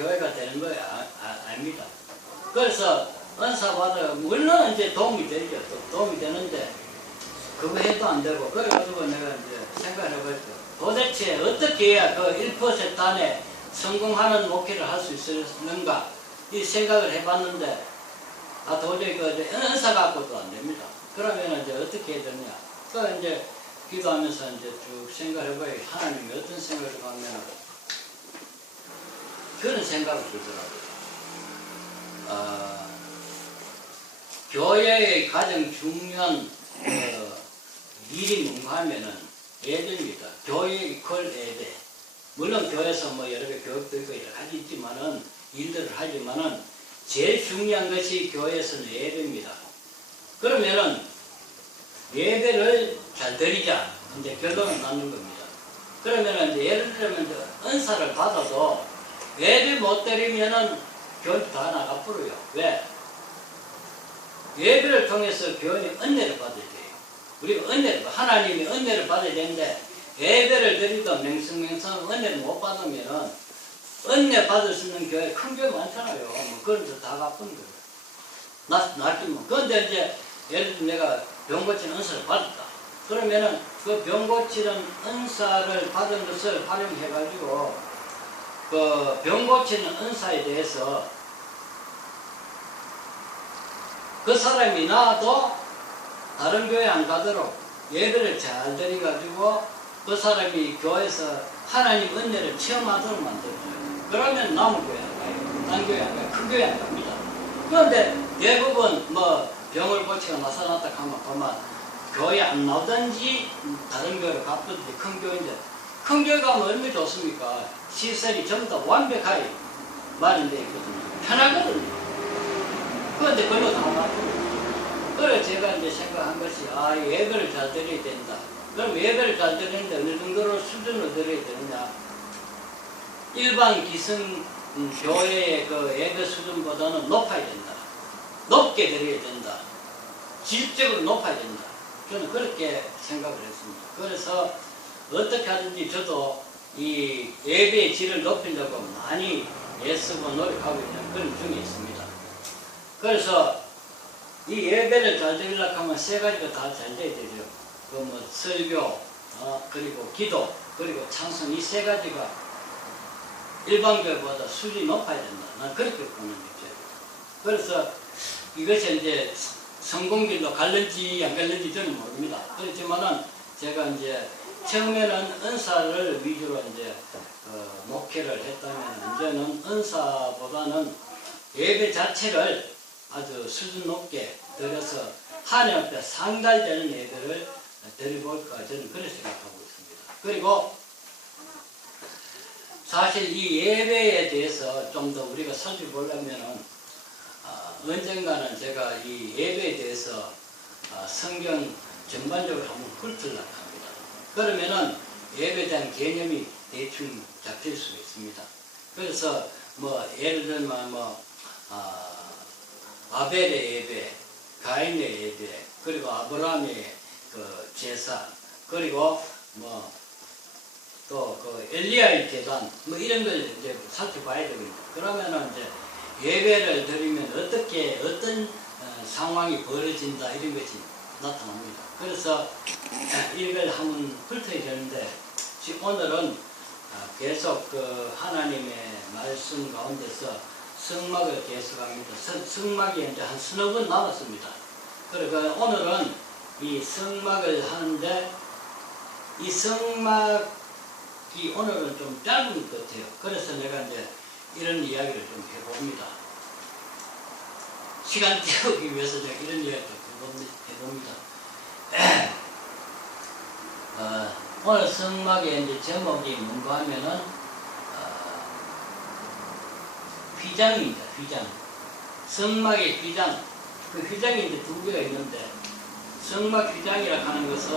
교회가 되는 거예요? 아닙니다. 그래서 은사 받아 물론 이제 도움이 되죠. 도움이 되는데 그거 해도 안 되고 그래가지고 내가 이제 생각을 해봤죠. 도대체 어떻게 해야 그 1% 안에 성공하는 목회를 할 수 있을는가 이 생각을 해봤는데 도저히 그 은사 갖고도 안 됩니다. 그러면 이제 어떻게 해야 되느냐? 그 이제 기도하면서 이제 쭉 생각해봐야 하나님이 어떤 생각을 하면 그런 생각이 들더라고요. 교회의 가장 중요한 일이 뭔가 하면은 예배입니다. 교회 이퀄 예배. 물론 교회에서 뭐 여러 개 교육도 있고 여러 가지 있지만은 일들을 하지만은 제일 중요한 것이 교회에서는 예배입니다. 그러면은 예배를 잘 드리자. 이제 결론을 낳는 겁니다. 그러면은 이제 예를 들면 은사를 받아도 예배 못 드리면은 교회 다 나가버려요. 왜? 예배를 통해서 교회는 은혜를 받아야 돼요. 우리가 하나님의 은혜를 받아야 되는데 예배를 드리도 맹성맹성 은혜를 못 받으면은 은혜 받을 수 있는 교회 큰 교회 많잖아요. 뭐 그런 데서 다 갚은 거예요. 낫지만. 그런데 이제 예를 들면 내가 병 고치는 은사를 받았다. 그러면은 그 병 고치는 은사를 받은 것을 활용해가지고 그 병 고치는 은사에 대해서 그 사람이 나도 다른 교회 안 가도록 예배를 잘 드려가지고 그 사람이 교회에서 하나님 은혜를 체험하도록 만들어줘요. 그러면 남은 교회 안 가요. 딴 교회 안 가요. 큰 교회 안 갑니다. 그런데 대부분 뭐 병을 고치고 나타났다 하면 보면 교회 안 나오든지 다른 교회로 갔든지 큰 교회인데 큰 교회 가면 얼마나 좋습니까? 시설이 전부 다 완벽하게 마련되어 있거든요. 편하거든요. 그런데 그걸로 다 맞고. 그래서 제가 이제 생각한 것이, 예배를 잘 드려야 된다. 그럼 예배를 잘 드리는데 어느 정도로 수준으로 드려야 되느냐. 일반 기성 교회의 그 예배 수준보다는 높아야 된다. 높게 드려야 된다. 질적으로 높아야 된다. 저는 그렇게 생각을 했습니다. 그래서 어떻게 하든지 저도 이 예배의 질을 높이려고 많이 애쓰고 노력하고 있는 그런 중에 있습니다. 그래서 이 예배를 잘 드리려고 하면 세 가지가 다 잘 돼야 되죠. 그 뭐 설교, 그리고 기도, 그리고 찬송 이 세 가지가 일반 교회보다 수준이 높아야 된다. 난 그렇게 보는 거죠. 그래서 이것이 이제 성공길로 갈는지 안 갈는지 저는 모릅니다. 그렇지만은 제가 이제 처음에는 은사를 위주로 이제 목회를 했다면 이제는 은사보다는 예배 자체를 아주 수준 높게 드려서 하나님 앞에 상달되는 예배를 드려볼까 저는 그렇게 생각하고 있습니다. 그리고 사실 이 예배에 대해서 좀 더 우리가 살펴보려면은 언젠가는 제가 이 예배에 대해서 성경 전반적으로 한번 훑으려고 합니다. 그러면은 예배에 대한 개념이 대충 잡힐 수가 있습니다. 그래서 뭐 예를 들면 아벨의 예배, 가인의 예배, 그리고 아브라함의 그 제사, 그리고 또 그 엘리야의 제단, 이런 걸 이제 살펴봐야 되거든요. 그러면은 이제 예배를 드리면 어떤 상황이 벌어진다 이런 것이 나타납니다. 그래서 이걸 한번 훑어야 되는데 오늘은 계속 그 하나님의 말씀 가운데서 성막을 계속합니다. 성막이 이제 한 서너 번 남았습니다. 그리고 오늘은 이 성막을 하는데 이 성막이 오늘은 좀 짧은 것 같아요. 그래서 내가 이제 이런 이야기를 좀 해봅니다. 시간 때우기 위해서 제가 이런 이야기를 해봅니다. 오늘 성막의 이제 제목이 뭔가 하면은 휘장입니다. 휘장. 성막의 휘장. 그 휘장이 이제 두 개가 있는데 성막 휘장이라고 하는 것은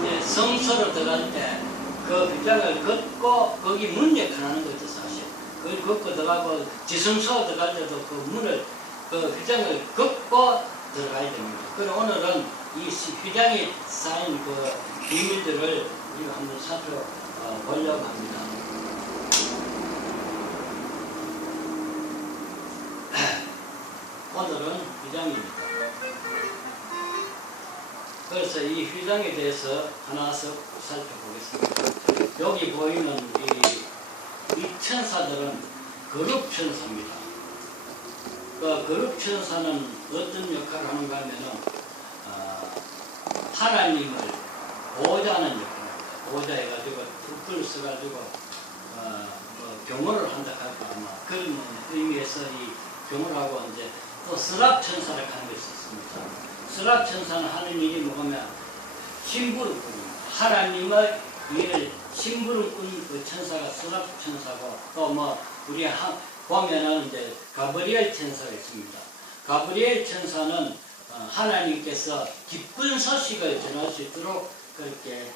이제 성소로 들어갈 때 그 휘장을 걷고 거기 문 역할하는 거죠, 사실. 그걸 걷고 들어가고 지성소 들어갈 때도 그 문을 그 휘장을 걷고 들어가야 됩니다. 그리고 오늘은 이 휘장에 쌓인 그 비밀들을 우리가 한번 살펴보려고 합니다. 오늘은 휘장입니다. 그래서 이 휘장에 대해서 하나씩 살펴보겠습니다. 여기 보이는 이 천사들은 거룩천사입니다. 그 거룩천사는 어떤 역할을 하는가 하면은 하나님을 보호자하는 역할을 합니다. 보호자해가지고 불을 써가지고 경호를 한다 할까 아마 그런 의미에서 이 경호하고 이제 또 스랍천사를 하는 것이 있습니다. 스랍천사는 하는 일이 뭐냐면 심부름꾼입니다. 하나님의 일을 심부름꾼 그 천사가 스랍천사고 또 뭐 우리 보면은 이제 가브리엘 천사가 있습니다. 가브리엘 천사는 하나님께서 기쁜 소식을 전할 수 있도록 그렇게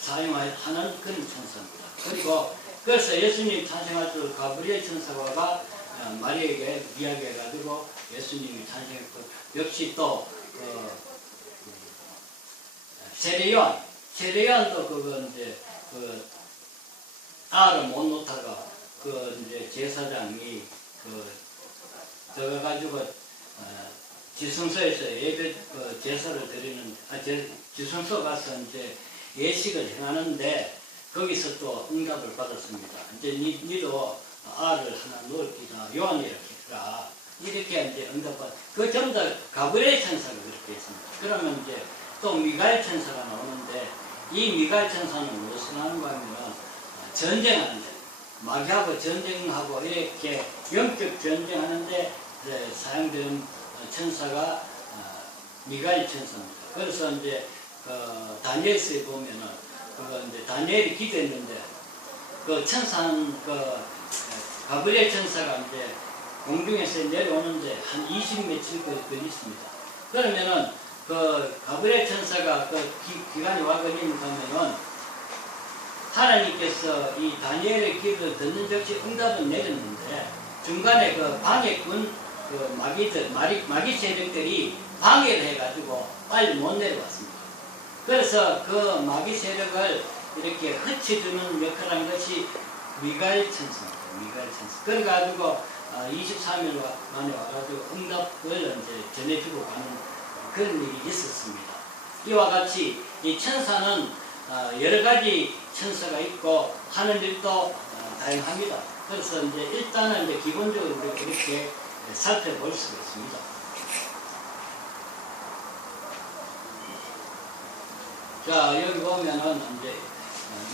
사용하는 그런 천사입니다. 그리고 그래서 예수님 탄생할 때 가브리엘 천사가 마리아에게 이야기해가지고 예수님이 탄생했고 역시 또 세례요한도 그거 이제 그 알을 못 놓다가 그 이제 제사장이 들어가가지고 지성소에서 예배 제사를 드리는 지성소 가서 이제 예식을 행하는데 거기서 또 응답을 받았습니다. 이제 니도 알을 하나 넣을기다 요한이 이렇게 해라 이렇게 이제 응답받. 그 전부 다 가브리엘 천사가 그렇게 했습니다. 그러면 이제 또 미가엘 천사가 나오는데 이 미가엘 천사는 무엇을 하는가 하면 전쟁하는데 마귀하고 전쟁하고 이렇게 영적 전쟁하는데 사용되는 천사가 미가엘 천사입니다. 그래서 이제 다니엘서에 보면은 그거 이제 다니엘이 기도했는데 그 천사는 가브리엘 천사가 이제 공중에서 내려오는데 한 20 며칠 걸렸습니다. 그러면은 그 가브리엘 천사가 그 기간이 와 걸리면은 하나님께서 이 다니엘의 기도를 듣는 즉시 응답은 내렸는데 중간에 그 방해꾼 그 마귀 세력들이 방해를 해가지고 빨리 못 내려왔습니다. 그래서 그 마귀 세력을 이렇게 흩어주는 역할을 한 것이 미가엘 천사입니다. 미가엘 천사. 그래가지고 23일 만에 와가지고 응답을 이제 전해주고 가는 그런 일이 있었습니다. 이와 같이 이 천사는 여러 가지 천사가 있고 하는 일도 다양합니다. 그래서 이제 일단은 이제 기본적으로 이렇게 살펴볼 수가 있습니다. 자, 여기 보면은 이제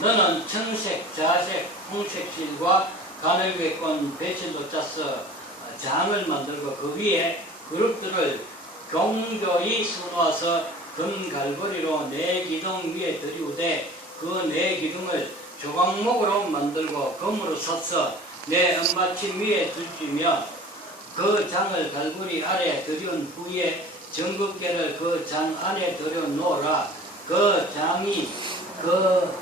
너는 청색, 자색, 홍색실과 가늘게꼰 배칠로 짜서 장을 만들고 그 위에 그릇들을 경조히 수놓아서 금갈고리로 네 기둥 위에 들이우되 그 네 기둥을 조각목으로 만들고 금으로 샀어 내 은받침 위에 둘지며 그 장을 갈고리 아래 들여온 후에 정극계를 그 장 안에 들여놓으라. 그 장이 그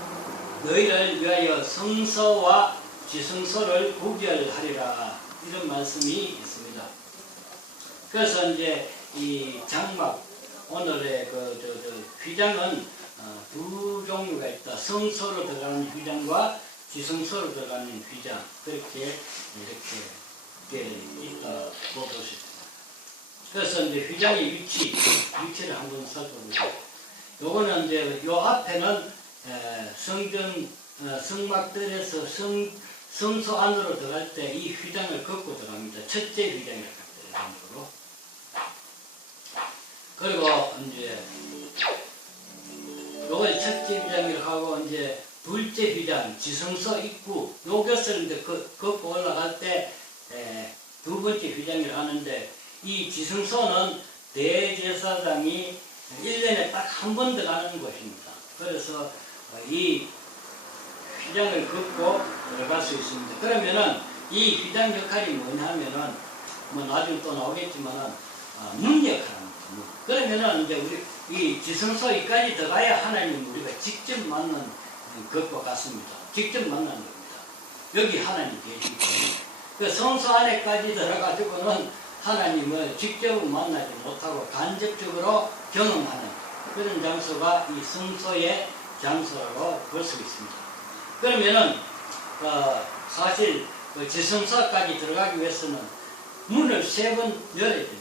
너희를 위하여 성소와 지성소를 구별하리라. 이런 말씀이 있습니다. 그래서 이제 이 장막 오늘의 휘장은 두 종류가 있다. 성소로 들어가는 휘장과 지성소로 들어가는 휘장. 이렇게 있다고 보십니다. 그래서 이제 휘장의 위치를 한번 살펴보죠. 요거는 이제 요 앞에는 성전 성막들에서 성소 안으로 들어갈 때 이 휘장을 걷고 들어갑니다. 첫째 휘장이라고 합니다. 그리고 이제 요걸 첫째 휘장이라고 하고 이제 둘째 휘장 지성소 입구 요것을 이제 걷고 올라갈 때 두 번째 휘장이라고 하는데 이 지성소는 대제사장이 1년에 딱 한 번 들어가는 곳입니다. 그래서 이 휘장을 걷고 들어갈 수 있습니다. 그러면은 이 휘장 역할이 뭐냐면은 뭐 나중에 또 나오겠지만은 문 역할입니다. 그러면은 이제 우리 이 지성소에까지 들어가야 하나님 우리가 직접 만난 것과 같습니다. 직접 만난 겁니다. 여기 하나님 계시고 그 성소 안에까지 들어가지고는 하나님을 직접 만나지 못하고 간접적으로 경험하는 그런 장소가 이 성소의 장소라고 볼 수 있습니다. 그러면은 사실 그 지성소까지 들어가기 위해서는 문을 3번 열어야 됩니다.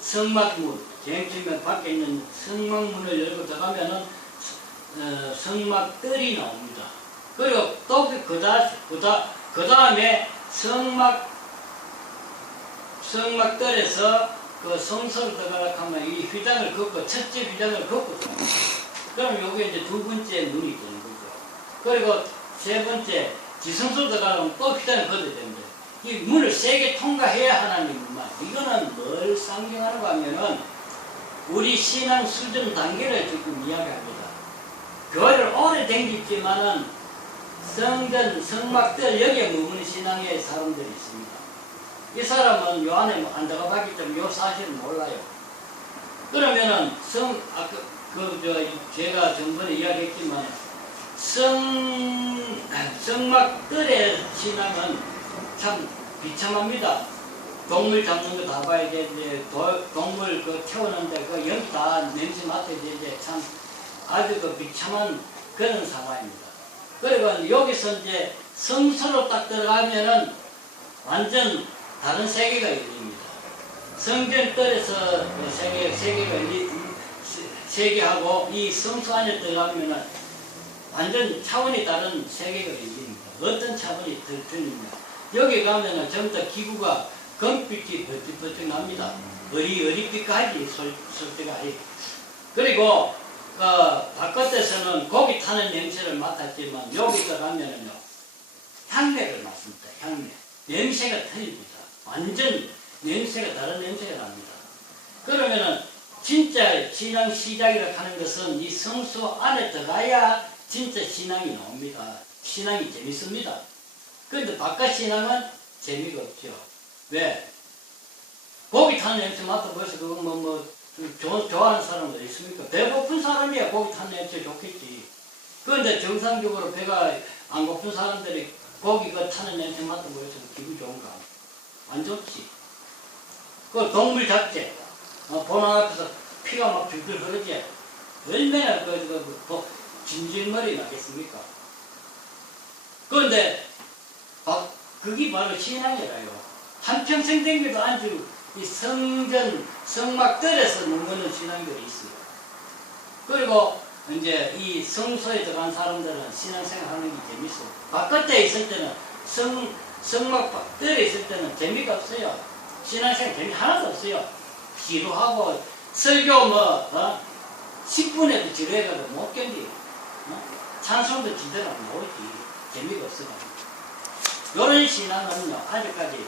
성막문, 쟁치면 밖에 있는 성막문을 열고 들어가면은 성막뜰이 나옵니다. 그리고 또 그 다음에 성막뜰에서 그 성소로 들어가려고 하면 이 휘장을 걷고, 첫째 휘장을 걷고 들어갑니다. 그럼 요게 이제 2번째 문이 되는 거죠. 그리고 3번째, 지성소로 들어가려면 또 휘장을 걷어야 됩니다. 이 문을 3개 통과해야 하나님만. 이거는 뭘 상징하는가 하면은 우리 신앙 수준 단계를 지금 이야기합니다. 교회를 오래 댕겼지만은 성전, 성막들 여기에 머무는 신앙의 사람들이 있습니다. 이 사람은 요 안에 안 들어가봤기 때문에 요 사실을 몰라요. 그러면은 제가 전번에 이야기했지만 성막들의 신앙은 참 비참합니다. 동물 잡는 거 다 봐야 되는데, 동물 태우는데 연기 다 냄새 맡아야 되는데, 참 아주 비참한 그런 상황입니다. 그리고 여기서 이제 성소로 딱 들어가면은 완전 다른 세계가 열립니다. 성전뜰에서 세계하고 이 성소 안에 들어가면은 완전 차원이 다른 세계가 열립니다. 어떤 차원이 들립니다. 여기 가면은 전부 다 기구가 금빛이 버쩍버쩍 납니다. 어리빛까지 솔때가 아니고. 그리고 바깥에서는 고기 타는 냄새를 맡았지만 여기 들어가면은요 향내를 맡습니다. 향내. 냄새가 틀립니다. 완전 냄새가 다른 냄새가 납니다. 그러면은 진짜 신앙 시작이라고 하는 것은 이 성소 안에 들어가야 진짜 신앙이 나옵니다. 신앙이 재밌습니다. 그런데 바깥 신앙은 재미가 없죠. 왜? 고기 타는 냄새 맡아보셔서 그거 좋아하는 사람들 있습니까? 배고픈 사람이야 고기 타는 냄새 좋겠지. 그런데 정상적으로 배가 안 고픈 사람들이 고기 타는 냄새 맡아보셔서 기분 좋은가? 안 좋지. 그 동물 잡채, 보는 앞에서 피가 막 줄줄 흐르지. 얼마나 진질머리 나겠습니까? 그런데 그게 바로 신앙이라요. 한평생 댕겨도 아주 이 성막들에서 머무는 신앙들이 있어요. 그리고 이제 이 성소에 들어간 사람들은 신앙생활 하는 게 재밌어요. 바깥에 있을 때는 성막들에 있을 때는 재미가 없어요. 신앙생활 재미 하나도 없어요. 지루하고 설교 10분에도 지루해가지고 못 견디. 찬송도 지대로 안 나오지. 재미가 없어가지고. 이런 신앙은요 아직까지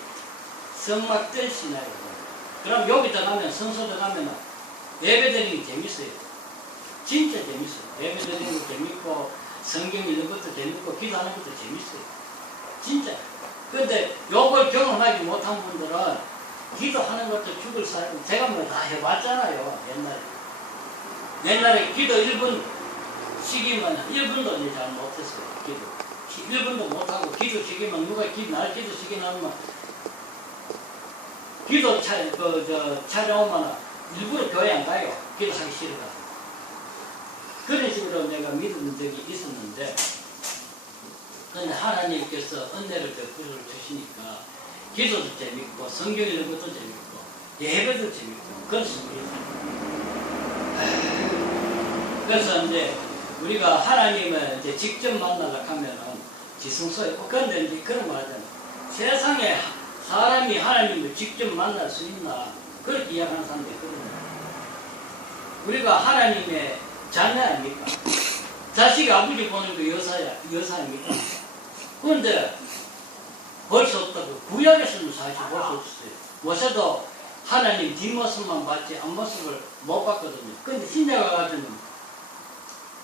성막들 신앙이에요. 그럼 여기 들어가면 성소 들어가면 예배드리는 게 재밌어요. 진짜 재밌어요. 예배드리는 것도 재밌고 성경 읽는 것도 재밌고 기도하는 것도 재밌어요. 진짜. 그런데 요걸 경험하지 못한 분들은 기도하는 것도 죽을 사람. 제가 다 해봤잖아요. 옛날에 기도 1분 시기면 1분도 잘 못했어요. 기도 1분도 못하고 기도 시기면 누가 날 기도 시기 나면 기도 촬영오면 일부러 교회 안 가요. 기도하기 싫어가지고. 그런 식으로 내가 믿은 적이 있었는데, 그런데 하나님께서 은혜를 베풀어 주시니까 기도도 재밌고 성경 읽는 것도 재밌고 예배도 재밌고 그렇습니다. 그래서 이제 우리가 하나님을 이제 직접 만나려고 하면은 지성소에 그런데 이제 그런 말 하잖아요. 세상에 사람이 하나님을 직접 만날 수 있나? 그렇게 이야기하는 사람들이 있거든요. 우리가 하나님의 자녀 아닙니까? 자식이 아버지 보는 거 여사 아닙니까? 그런데 볼 수 없다고. 구약에서는 사실 볼 수 없어요. 모세도 하나님 뒷모습만 봤지 앞모습을 못 봤거든요. 그런데 신자가 가지고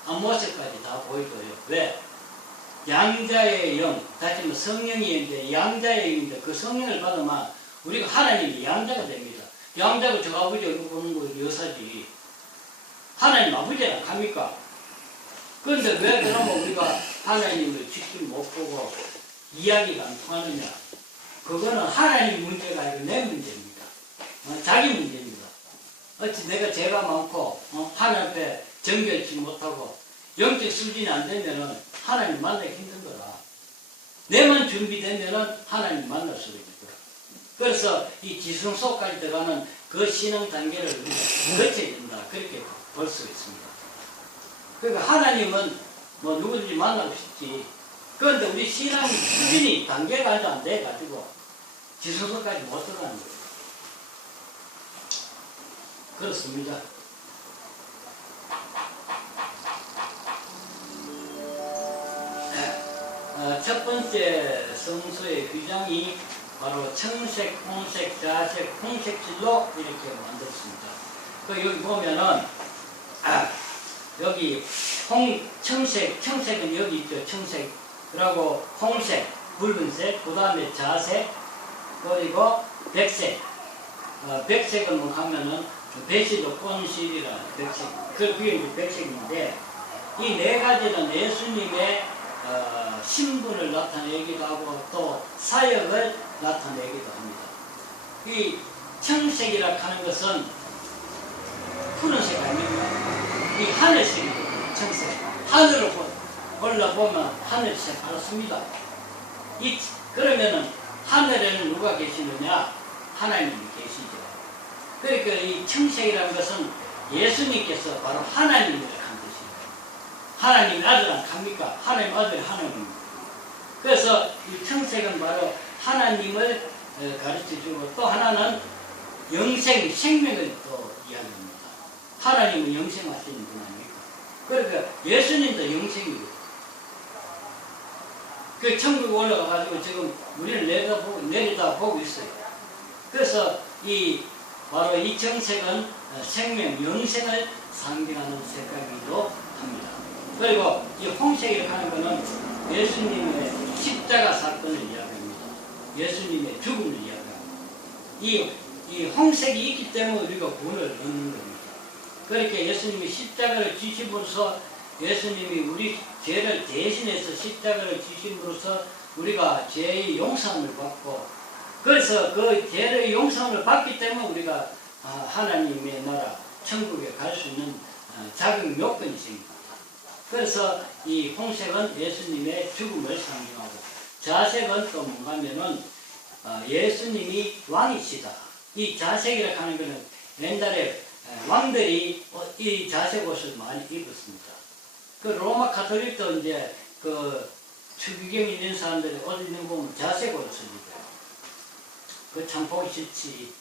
앞모습까지 다 보여줘요. 왜? 양자의 영, 다시 말해 성령이 이제 양자의 영인데 그 성령을 받으면 우리가 하나님이 양자가 됩니다. 양자가 저 아버지 얼굴 보는 거 여사지. 하나님 아버지랑 갑니까? 그런데 왜 그러면 우리가 하나님을 직접 못 보고 이야기가 안 통하느냐? 그거는 하나님 문제가 아니고 내 문제입니다. 자기 문제입니다. 어찌 내가 죄가 많고 하나님 앞에 정결치 못하고 영적 수준이 안 되면은 하나님 만나기 힘든 거라. 내만 준비되면은 하나님 만날 수가 있는 거라. 그래서 이 지성소까지 들어가는 그 신앙 단계를 우리가 거쳐야 된다. 그렇게 볼 수 있습니다. 그러니까 하나님은 뭐 누구든지 만나고 싶지. 그런데 우리 신앙 수준이 단계가 아직 안 돼가지고 지성소까지 못 들어가는 거예요. 그렇습니다. 첫 번째 성소의 휘장이 바로 청색, 홍색, 자색, 홍색질로 이렇게 만들었습니다. 그 여기 보면은 여기 청색은 여기 있죠. 청색, 그리고 홍색, 붉은색, 그 다음에 자색, 그리고 백색. 백색은 뭐 하면은 배시도 꽃실이라 백색. 그게 이제 백색인데 이 네 가지는 예수님의 신분을 나타내기도 하고 또 사역을 나타내기도 합니다. 이 청색이라 하는 것은 푸른색 아닙니까? 이 하늘색이거든요. 청색. 하늘을 올라보면 하늘색 알았습니다. 그러면은 하늘에는 누가 계시느냐? 하나님이 계시죠. 그러니까 이 청색이라는 것은 예수님께서 바로 하나님이라 한 뜻입니다. 하나님 아들 안 합니까? 하나님 아들 하나님입니다. 그래서 이 청색은 바로 하나님을 가르쳐주고 또 하나는 영생, 생명을 또 이야기합니다. 하나님은 영생하시는 분 아닙니까? 그러니까 예수님도 영생이고 그 천국에 올라가가지고 지금 우리를 내려다보고 있어요. 그래서 바로 이 청색은 생명, 영생을 상징하는 색깔이기도 합니다. 그리고 이 홍색이라고 하는 것은 예수님의 십자가 사건을 이야기합니다. 예수님의 죽음을 이야기합니다. 이 홍색이 있기 때문에 우리가 구원을 얻는 겁니다. 그러니까 예수님이 십자가를 지심으로써 예수님이 우리 죄를 대신해서 십자가를 지심으로써 우리가 죄의 용서를 받고 그래서 그 죄의 용서를 받기 때문에 우리가 하나님의 나라 천국에 갈 수 있는 자격 요건이 생깁니다. 그래서 이 홍색은 예수님의 죽음을 상징하고 자색은 또 뭔가 하면은 예수님이 왕이시다. 이 자색이라고 하는 것은 옛날에 왕들이 이 자색 옷을 많이 입었습니다. 그 로마 가톨릭도 이제 그 추기경 있는 사람들이 옷 입는 거 보면 자색 옷을 입어요. 그 참 보기 싫지.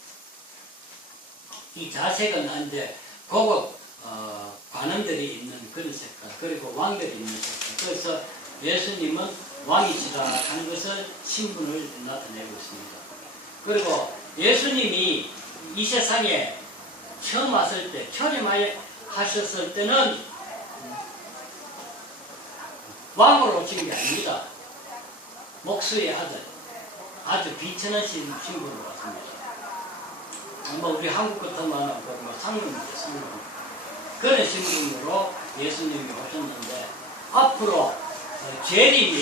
이 자색은 이제 고급 관원들이 입는 그런 색깔, 그리고 왕들이 입는 색깔. 그래서 예수님은 왕이시다 하는 것을 신분을 나타내고 있습니다. 그리고 예수님이 이 세상에 처음 왔을 때, 초림하셨을 때는 왕으로 오신 게 아닙니다. 목수의 아들, 아주 비천한 신분으로 왔습니다. 뭐 우리 한국 같으면 뭐 상lum이죠, 상lum. 그런 신분으로 예수님이 오셨는데 앞으로 재림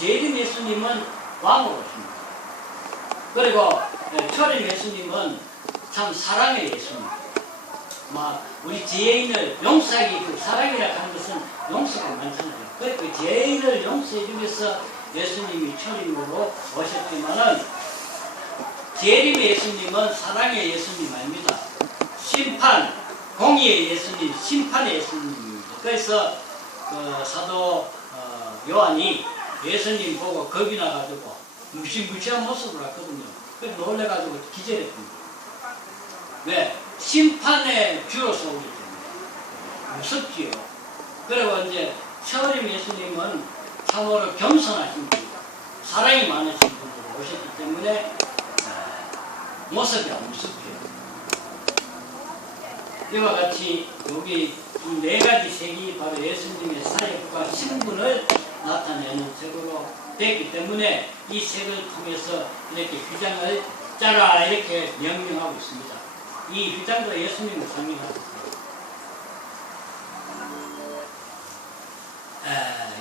예수님은 왕으로 오십니다. 그리고 초림 예수님은 참 사랑의 예수입니다. 우리 죄인을 용서하기, 그 사랑이라고 하는 것은 용서가 많잖아요. 그 죄인을 용서해 주면서 예수님이 초림으로 오셨지만은 재림 예수님은 사랑의 예수님 아닙니다. 심판, 공의의 예수님, 심판의 예수님입니다. 그래서 사도 요한이 예수님 보고 겁이 나가지고 무시무시한 모습을 했거든요. 그래서 놀래가지고 기절했습니다. 왜? 심판의 주로서 오기 때문에 무섭지요. 그리고 이제 초림 예수님은 참으로 겸손하신 분이고 사랑이 많으신 분으로 오셨기 때문에 모습이 안 무섭죠. 이와 같이 여기 이 네 가지 색이 바로 예수님의 사역과 신분을 나타내는 색으로 되기 때문에 이 색을 통해서 이렇게 휘장을 짜라 이렇게 명령하고 있습니다. 이 휘장도 예수님을 상징하고 있습니다.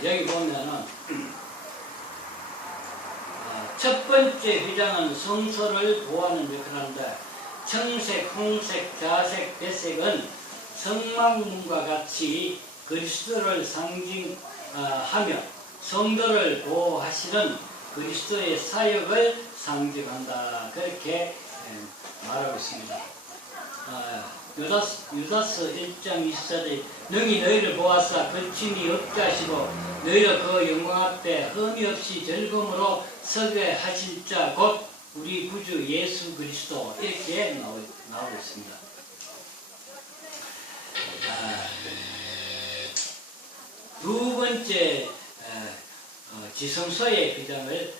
여기 보면은 첫 번째 휘장은 성소를 보호하는 역할을 하는데 청색, 홍색, 자색, 백색은 성막문과 같이 그리스도를 상징하며 성도를 보호하시는 그리스도의 사역을 상징한다. 그렇게 말하고 있습니다. 유다서 1장 24절 능히 너희를 보았사 거침이 없게 하시고 너희를 그 영광 앞에 흠이 없이 즐거움으로 서게 하실 자 곧 우리 구주 예수 그리스도 이렇게 나오고 있습니다. 두 번째 지성소의 비장을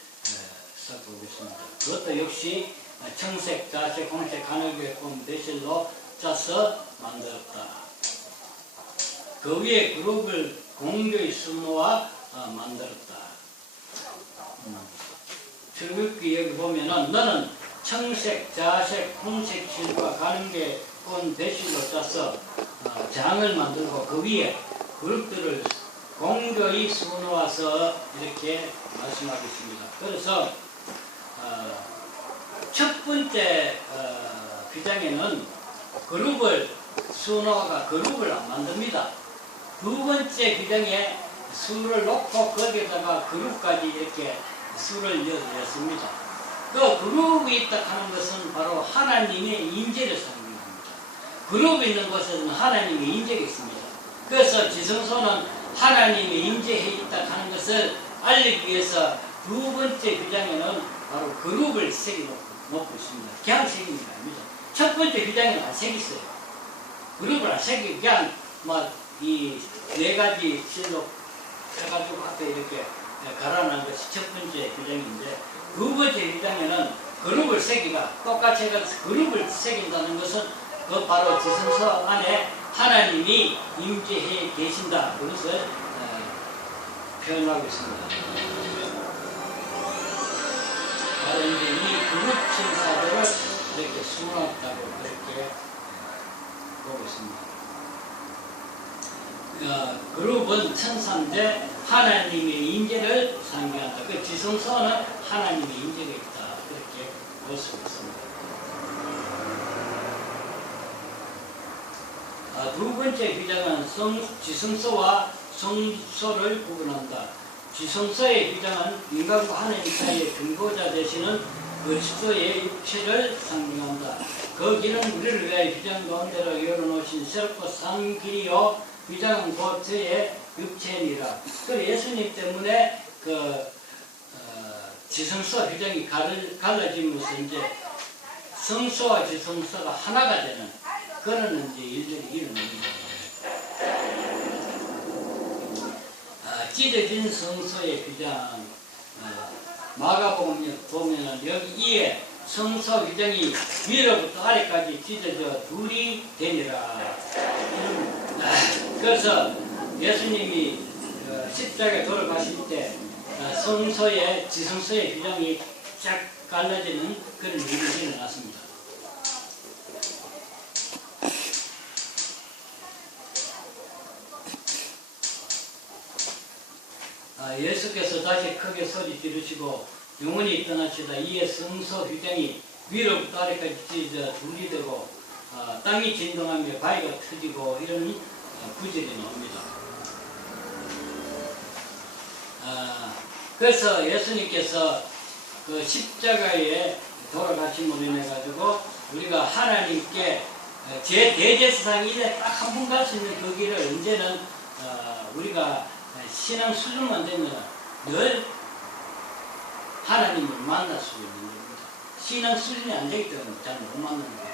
살펴보겠습니다. 그것도 역시 청색, 자색, 홍색, 가늘게 본 배실로 짜서 만들었다. 그 위에 그룹을 공교히 수놓아 만들었다. 출애굽기 여기 보면은 너는 청색, 자색, 홍색 실과 가늘게 본 배실로 짜서 장을 만들고 그 위에 그룹들을 공교히 수놓아서 이렇게 말씀하고 있습니다. 그래서 첫 번째 규정에는 그룹을 수놓아가 그룹을 안 만듭니다. 두 번째 규정에 수를 놓고 거기에다가 그룹까지 이렇게 수를 넣었습니다. 그 그룹이 있다 하는 것은 바로 하나님의 임재를 상징합니다. 그룹이 있는 곳에는 하나님의 임재가 있습니다. 그래서 지성소는 하나님의 임재해 있다 하는 것을 알리기 위해서 두 번째 규정에는 바로 그룹을 새겨놓고 있습니다. 그냥 새기는 게 아닙니다. 첫 번째 규정에는 안 새겼어요. 그룹을 안 새기고 그냥 이 네 가지 실로 해가지고 앞에 이렇게 갈아놓은 것이 첫 번째 규정인데 두 번째 규정에는 그룹을 새기가 똑같이 해가지고 그룹을 새긴다는 것은 그 바로 지성소 안에 하나님이 임재해 계신다. 그것을 표현하고 있습니다. 바로 이제 이 그룹 천사들을 이렇게 수놓았다고 그렇게 보고 있습니다. 그룹은 천사인데 하나님의 임재를 상징한다. 그 지성소는 하나님의 임재가 있다. 그렇게 볼 수 있습니다. 두 번째 규정은 지성소와 성소를 구분한다. 지성소의 규정은 인간과 하나님 사이의 중보자 되시는 그리스도의 육체를 상징한다. 그 길은 우리를 위하여 규정 가운데로 열어놓으신 새롭고 산 길이요 규정은 곧 저의 육체니라. 그 예수님 때문에 지성소 규정이 갈라지면서 이제 성소와 지성소가 하나가 되는 그런 이제 일들이 일어납니다. 찢어진 성소의 규정, 마가복음 보면은 여기 이에 성소 규정이 위로부터 아래까지 찢어져 둘이 되니라. 그래서 예수님이 십자가에 돌아가실 때 성소의 지성소의 규정이 쫙 갈라지는 그런 일이 일어났습니다. 예수께서 다시 크게 소리 지르시고 영원히 떠나시다. 이에 성소 규정이 위로부터 아래까지 찢어져 둘이 되고 땅이 진동하며 바위가 터지고 이런 구절이 나옵니다. 그래서 예수님께서 그 십자가에 돌아가심으로 인해 가지고 우리가 하나님께 제 대제사장이 딱 한 번 갈 수 있는 그 길을 언제는 우리가 신앙 수준만 되면 늘 하나님을 만날 수 있는 겁니다. 신앙 수준이 안 되기 때문에 잘 못 만나는 거지.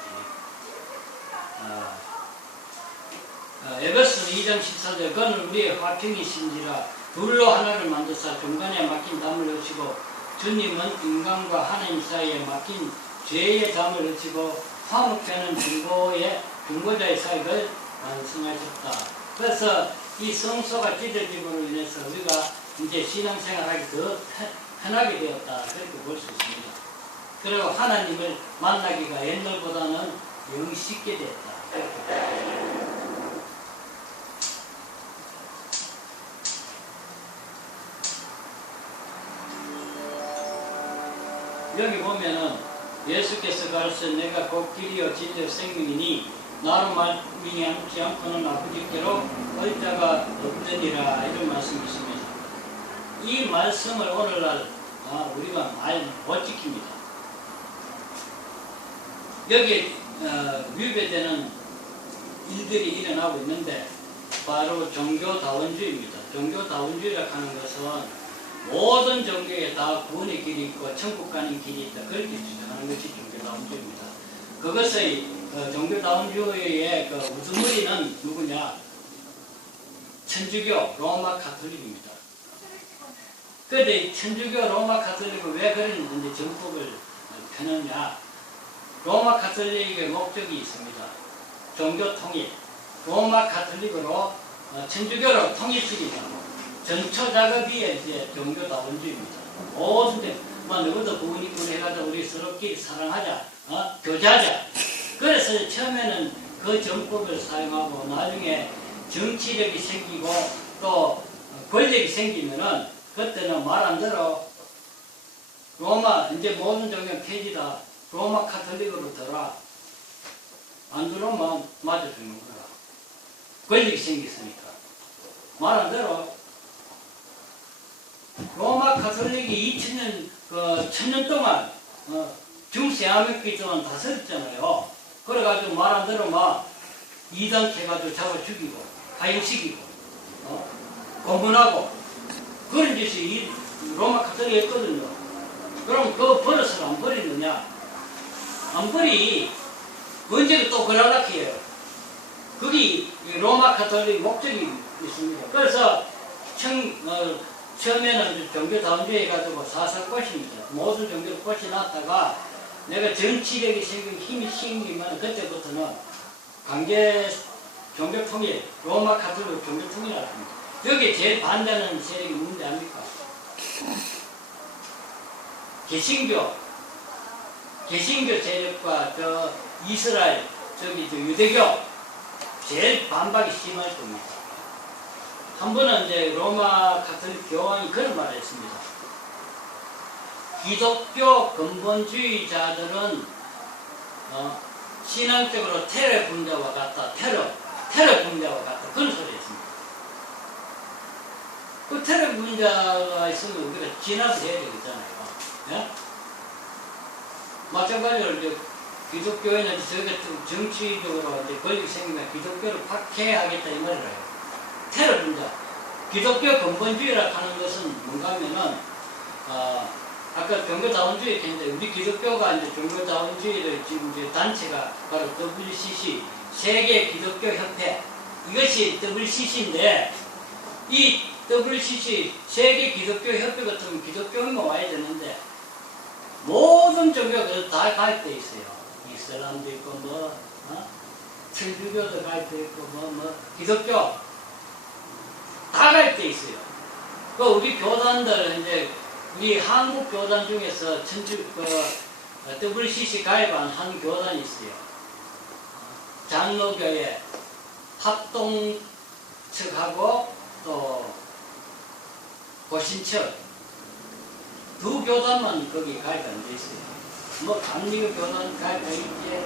에베소 2장 14절 그는 우리의 화평이신지라 둘로 하나를 만드사 중간에 막힌 담을 얻으시고 주님은 인간과 하나님 사이에 막힌 죄의 담을 얻으시고 화목하는 중보자의 사역을 완성하셨다. 그래서 이 성소가 찢어짐으로 인해서 우리가 이제 신앙생활하기 더 편하게 되었다. 그렇게 볼 수 있습니다. 그리고 하나님을 만나기가 옛날보다는 영 쉽게 됐다. 여기 보면은 예수께서 가르쳐 내가 곧 길이요 진리요 생명이니 나로 말미암지 않고는 아버지께로 올 자가 없느니라 이런 말씀이 있습니다. 이 말씀을 오늘날 우리가 말 못 지킵니다. 여기 위배되는 일들이 일어나고 있는데 바로 종교다원주의입니다. 종교다원주의라고 하는 것은 모든 종교에 다 구원의 길이 있고 천국 가는 길이 있다. 그렇게 주장하는 것이 종교다원주의입니다. 그것의 종교다원주의의 그 우두머리는 누구냐? 천주교 로마 가톨릭입니다. 그런데 천주교 로마 가톨릭은 왜 그런 이제 정법을 펴느냐? 로마 가톨릭의 목적이 있습니다. 종교 통일. 로마 가톨릭으로 천주교로 통일시키자. 전초 작업이 이제 종교다원주의입니다. 모든 데, 누구도 구분이구분 해가지고 우리 서로끼리 사랑하자, 교제하자. 그래서 처음에는 그 정법을 사용하고 나중에 정치력이 생기고 또 권력이 생기면은 그때는 말 안 들어. 로마, 이제 모든 종교 폐지다. 로마 가톨릭으로 들어라. 안 들어오면 맞아주는 거야. 권력이 생겼으니까. 말 안 들어. 로마 가톨릭이 2000년, 1000년 동안, 중세아메키 동안 다스렸잖아요. 그래가지고 말 안 들으면 이단해가지고 잡아 죽이고, 가형시키고, 고문하고, 그런 짓이 이 로마 가톨릭이 했거든요. 그럼 그 버릇을 안 버리느냐? 안 버리. 언제 또 그러려고 해요. 그게 로마 가톨릭 목적이 있습니다. 그래서 처음에는 종교다원주의 해가지고 사사꽃입니다. 모든 종교를 꽃이 났다가 내가 정치력이 생기고 힘이 생기면 그때부터는 강제 종교통일, 로마 가톨릭 종교통일을 합니다. 여기에 제일 반대하는 세력이 뭔지 압니까? 개신교 세력과 이스라엘, 유대교 제일 반박이 심할 겁니다. 한 번은 이제 로마 가톨릭 교황이 그런 말을 했습니다. 기독교 근본주의자들은 신앙적으로 테러 분자와 같다. 테러 분자와 같다. 그런 소리 했습니다. 그 테러 분자가 있으면 우리가 진압을 해야 되겠잖아요. 예? 마찬가지로 기독교에는 저희가 정치적으로 이제 권력이 생기면 기독교를 박해하겠다 이 말을 해요. 테러 분자. 기독교 근본주의라고 하는 것은 뭔가 하면은, 아까 종교다원주의 했는데, 우리 기독교가 이제 종교다원주의를 지금 이제 단체가 바로 WCC, 세계 기독교 협회. 이것이 WCC인데, 이 WCC, 세계 기독교 협회 같으면 기독교인만 와야 되는데, 모든 종교가 다 가입되어 있어요. 이슬람도 있고, 천주교도 가입되어 있고, 기독교. 다 가입되어 있어요. 우리 교단들, 이제, 우리 한국 교단 중에서 WCC 가입한 한 교단이 있어요. 장로교회 합동 측하고 또 고신측 두 교단만 거기 가입 안 돼 있어요. 감리교 교단 가입돼 있지,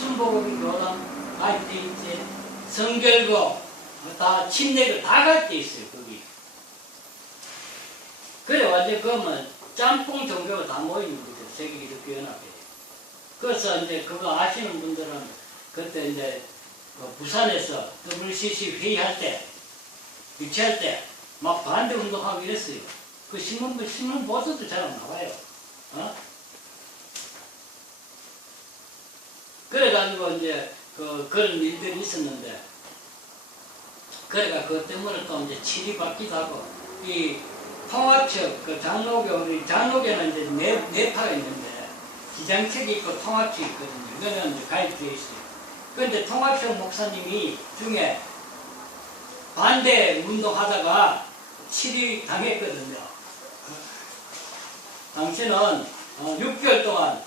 순복음 교단 가입돼 있지, 성결교 다 침례교 다 가입돼 있어요. 거기. 그래 완전 그러면 짬뽕 종교가 다 모이는 거죠. 세계 기독교 연합회. 그래서 이제 그거 아시는 분들은 그때 이제 부산에서 WCC 회의할 때, 유치할 때 막 반대 운동하고 이랬어요. 그 신문 보도도 잘 안 나와요. 그래가지고 이제 그런 일들이 있었는데, 그래가 그것 때문에 또 이제 치리받기도 하고, 이 통합측, 장로교, 장로교는 이제 네 파가 있는데, 기장책이 있고 통합측이 있거든요. 이거는 이제 가입되어 있어요. 그런데 통합측 목사님이 중에 반대 운동하다가 치리 당했거든요. 당시는 6개월 동안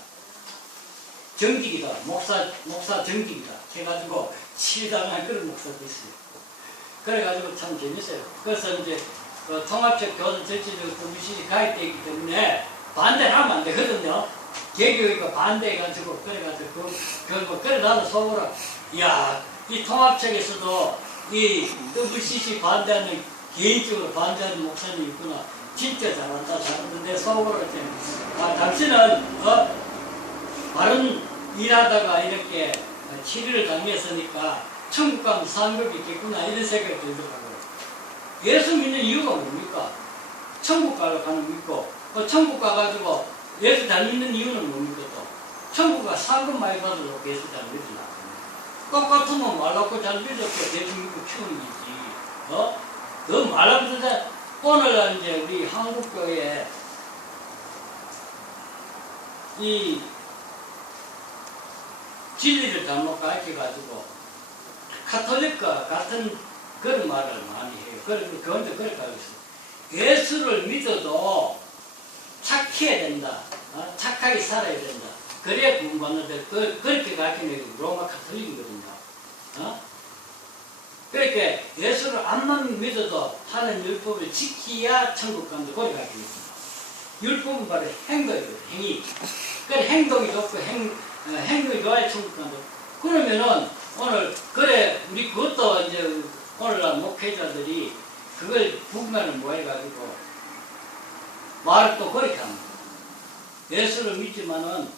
정직이다. 목사 정직이다. 해가지고 치리당한 그런 목사도 있어요. 그래가지고 참 재밌어요. 그래서 이제 통합적 교단 전체적으로 WCC 가입되어 있기 때문에 반대를 하면 안 되거든요. 개교육과 반대해가지고, 그래가지고, 결국, 그래, 나도 속으로, 이야, 이 통합책에서도 이 WCC 반대하는, 개인적으로 반대하는 목사님이 있구나. 진짜 잘한다, 잘하는데, 속으로, 당신은, 바른 일하다가 이렇게 치료를 당했으니까 천국 가면 사는 법이 있겠구나 이런 생각이 들더라고요. 예수 믿는 이유가 뭡니까? 천국 가는 믿고 천국 가가지고 예수 잘 믿는 이유는 뭡니까 또? 천국 가 상금 많이 받으려고 예수 잘 믿으려고. 똑같으면 말라고 잘 믿었고 예수 믿고 키우는 거지. 그 말하면서 오늘 이제 우리 한국교회에 이 진리를 잘못 가르쳐가지고 카톨릭과 같은 그런 말을 많이 해요. 그런데 그렇게 하고 있어요. 예수를 믿어도 착해야 된다. 착하게 살아야 된다. 그래야 구원받는데 그렇게 가르치는 게 로마 카톨릭이거든요. 그러니까 예수를 안만 믿어도 하는 율법을 지켜야 천국 간다. 그렇게 가르치고 있습니다. 율법은 바로 행동이거든요. 행위. 그 행동이 좋고 행동이 좋아야 천국 간다. 그러면은 오늘 우리 그것도 이제 오늘날 목회자들이 그걸 북면을 모아가지고 말을 또 그렇게 합니다. 예수를 믿지만은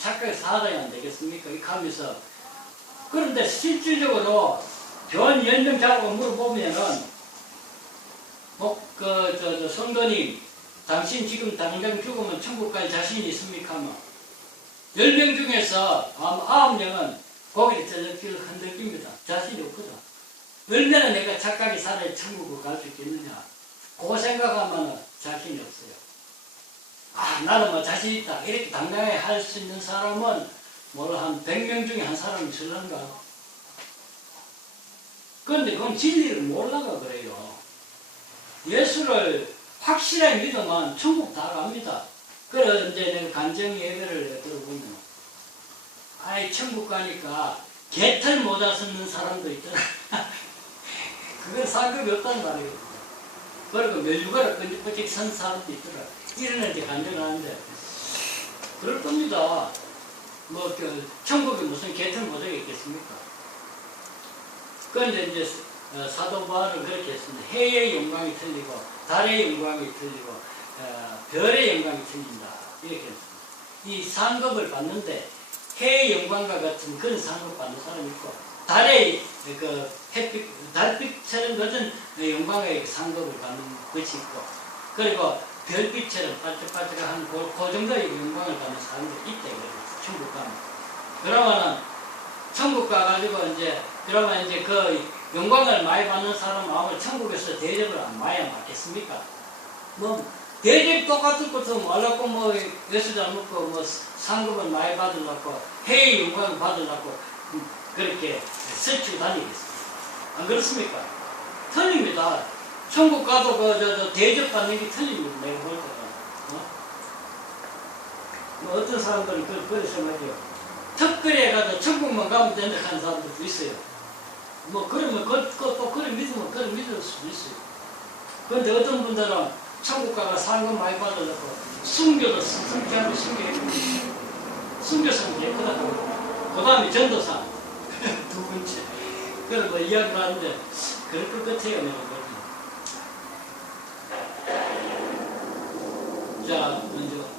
착하게 살아야 안 되겠습니까? 이렇게 하면서. 그런데 실질적으로 교원 10명 잡고 물어보면은 성도님 당신 지금 당장 죽으면 천국 갈 자신이 있습니까? 하면 10명 중에서 9명은 고개를 쩔쩔 흔들깁니다. 자신이 없거든. 얼마나 내가 착하게 살아야 천국을 갈 수 있겠느냐. 그거 생각하면 자신이 없어요. 나는 뭐 자신 있다. 이렇게 당당하게 할 수 있는 사람은 한 100명 중에 한 사람이 있을런가. 그런데 그건 진리를 몰라가 그래요. 예수를 확실하게 믿으면 천국 다 갑니다. 그래서 이제 내가 간증 예배를 들어보면 천국 가니까 개털 모자 쓰는 사람도 있더라. 그건 상급이 없다는 말이거든요. 그리고 멸류관을 끈적끈적 선 사람도 있더라. 이런 애들 간증하는데 그럴 겁니다. 천국에 무슨 개털 모자가 있겠습니까? 그런데 이제 사도 바울은 그렇게 했습니다. 해의 영광이 틀리고 달의 영광이 틀리고 별의 영광이 틀린다. 이렇게 했습니다. 이 상급을 받는데 해의 영광과 같은 그런 상급 받는 사람이 있고 달의 달빛처럼 같은 영광의 상급을 받는 것이 있고 그리고 별빛처럼 반짝반짝한 그 정도의 영광을 받는 사람들이 있다. 천국 가면. 그러면은 천국 가가지고 그러면 그 영광을 많이 받는 사람하고 천국에서 대접을 안 많이 받겠습니까? 대접 똑같을 것도 말라고 예수 잘 먹고 상급을 많이 받으려고 해의 영광을 받으려고 그렇게 설치고 다니겠습니까? 안 그렇습니까? 틀립니다. 천국 가도 대접 받는 게 틀립니다. 내가 볼 때는. 어떤 사람들은 그렇게 생각해요. 특별히 가도 천국만 가면 된다 하는 사람들도 있어요. 그러면 또 그런 믿으면 그런 믿을 수도 있어요. 그런데 어떤 분들은 천국 가가 상금 많이 받으려고 순교도 성취하고 순교상 예쁘다고 그 다음에 전도상 두 번째 그런 이야기를 하는데 그럴 것 같아요. 내가 보면. 자,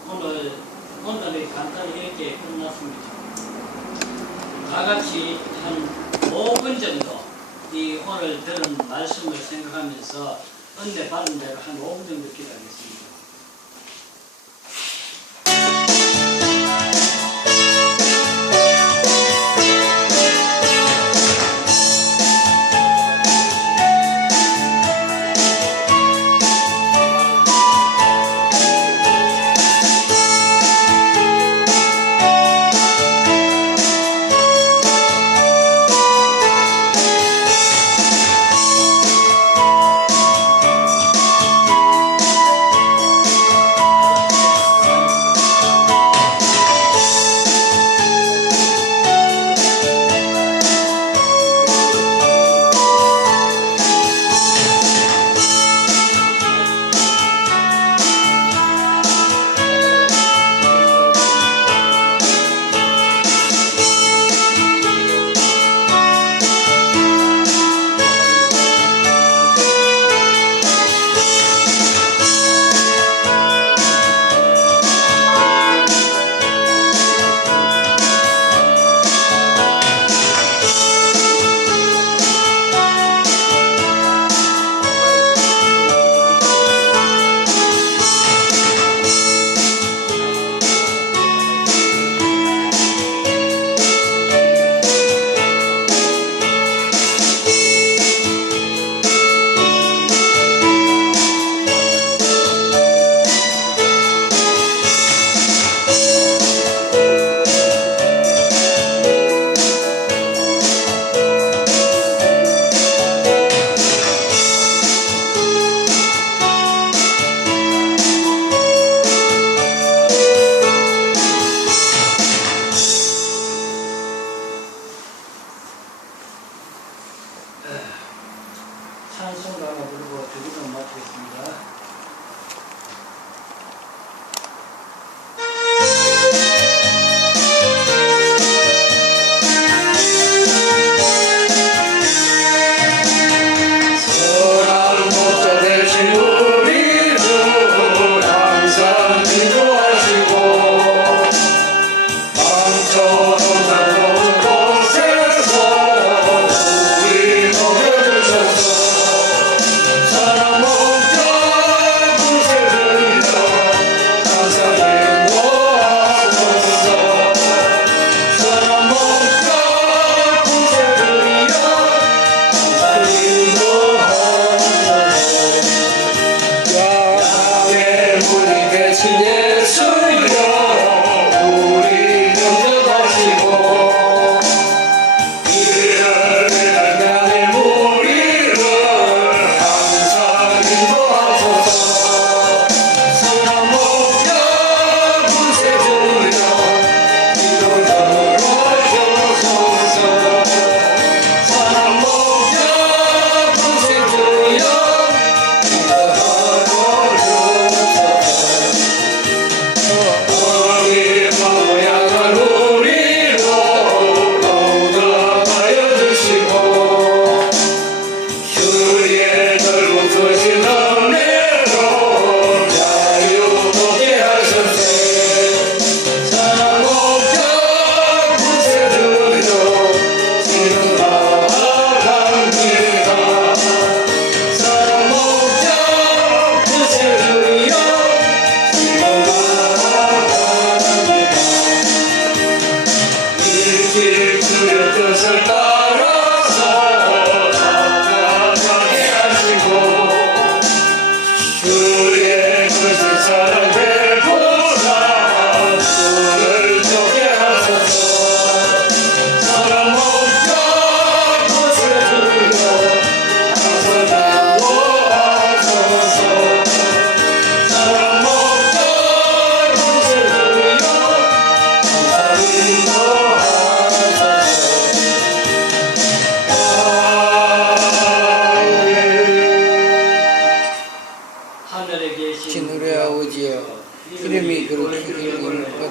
오늘 간단히 이렇게 끝났습니다. 다같이 한 5분 정도 이 오늘 들은 말씀을 생각하면서 은혜 받은 대로 한 5분 정도 기도하겠습니다.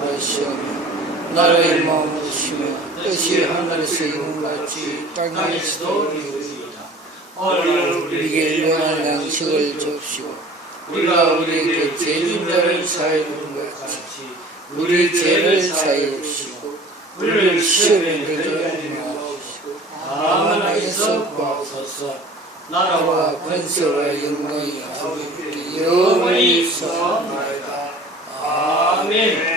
하시오며 나라의 마음을 주시며 뜻이 하늘에서 이룬같이 땅에서도 이루어지이다. 오늘 우리에게 일용할 양식을 줍시오. 우리가 우리에게 죄진자를 사하여 준 것 같이 우리 죄를 사하여 주시고 우리를 시험에 들게 하지 마옵시고 다만 악에서 구하옵소서. 나라와 권세와 영광이 아버지께 영원히 있사옵나이다. 아멘.